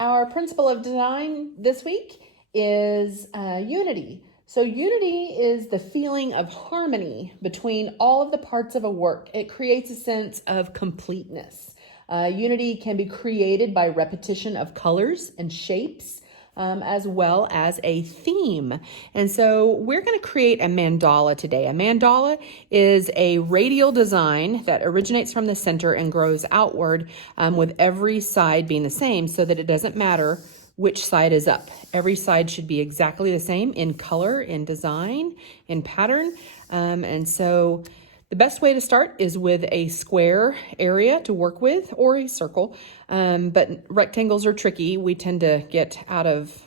Our principle of design this week is unity. So unity is the feeling of harmony between all of the parts of a work. It creates a sense of completeness. Unity can be created by repetition of colors and shapes, as well as a theme. And so we're going to create a mandala today. A mandala is a radial design that originates from the center and grows outward, with every side being the same, so that it doesn't matter which side is up. Every side should be exactly the same in color, in design, in pattern. And so the best way to start is with a square area to work with, or a circle, but rectangles are tricky. We tend to get out of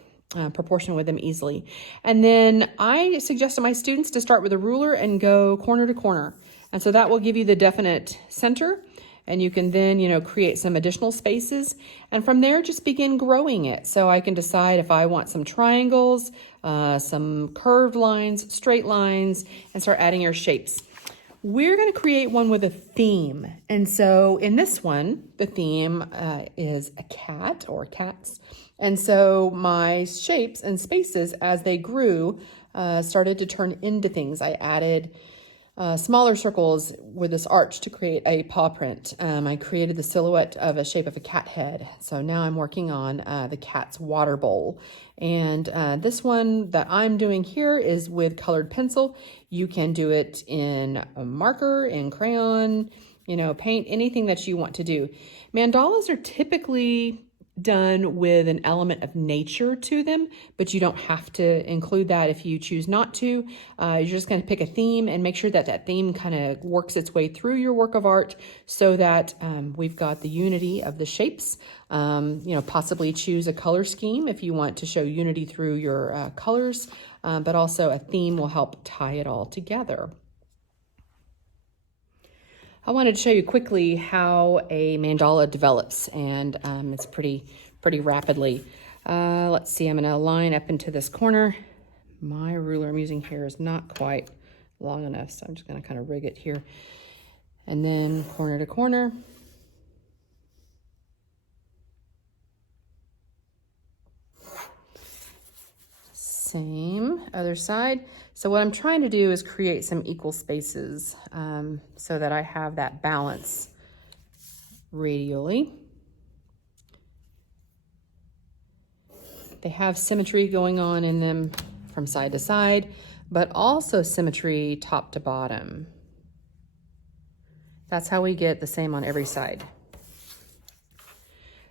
proportion with them easily. And then I suggest to my students to start with a ruler and go corner to corner. And so that will give you the definite center, and you can then, create some additional spaces. And from there, just begin growing it. So I can decide if I want some triangles, some curved lines, straight lines, and start adding your shapes. We're going to create one with a theme. And so in this one, the theme is a cat or cats. And so my shapes and spaces, as they grew, started to turn into things. I added smaller circles with this arch to create a paw print. I created the silhouette of a shape of a cat head. So now I'm working on the cat's water bowl. And this one that I'm doing here is with colored pencil. You can do it in a marker, in crayon, paint, anything that you want to do. Mandalas are typically done with an element of nature to them, but you don't have to include that if you choose not to. You're just going to pick a theme and make sure that that theme kind of works its way through your work of art, so that we've got the unity of the shapes. Possibly choose a color scheme if you want to show unity through your colors, but also a theme will help tie it all together. I wanted to show you quickly how a mandala develops, and it's pretty rapidly. Let's see, I'm going to line up into this corner. My ruler I'm using here is not quite long enough, so I'm just going to kind of rig it here. And then corner to corner. Same other side. So what I'm trying to do is create some equal spaces, so that I have that balance radially. They have symmetry going on in them from side to side, but also symmetry top to bottom. That's how we get the same on every side.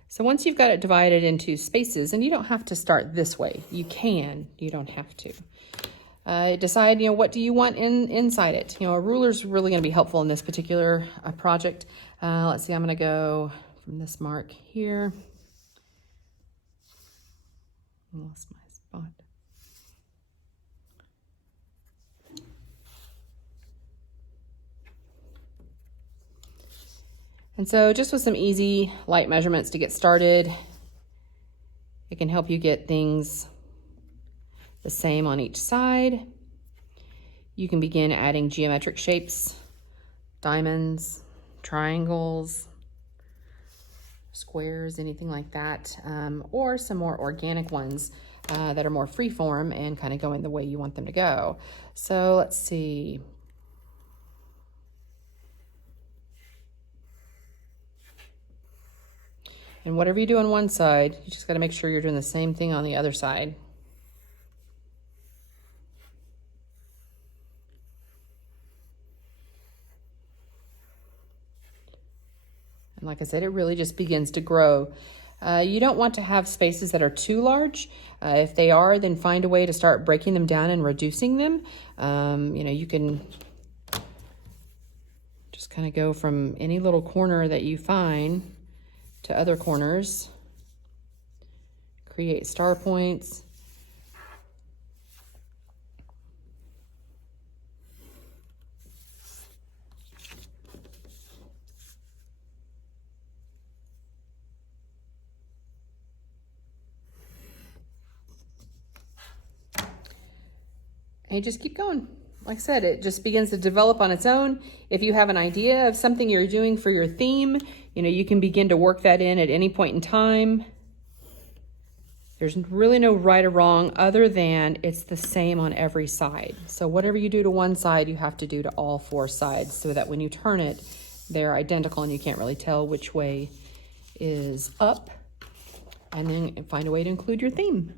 So once you've got it divided into spaces, and you don't have to start this way. You can, you don't have to. Decide, what do you want inside it? A ruler's really going to be helpful in this particular project. Let's see, I'm going to go from this mark here. I lost my spot. And so just with some easy light measurements to get started, it can help you get things the same on each side. You can begin adding geometric shapes, diamonds, triangles, squares, anything like that, or some more organic ones that are more free form and kind of going the way you want them to go. So let's see. And whatever you do on one side, you just got to make sure you're doing the same thing on the other side. And like I said, it really just begins to grow. You don't want to have spaces that are too large. If they are, then find a way to start breaking them down and reducing them. You can just kind of go from any little corner that you find to other corners. Create star points. And you just keep going. Like I said, it just begins to develop on its own. If you have an idea of something you're doing for your theme, you can begin to work that in at any point in time. There's really no right or wrong other than it's the same on every side. So whatever you do to one side, you have to do to all 4 sides so that when you turn it, they're identical and you can't really tell which way is up. And then find a way to include your theme.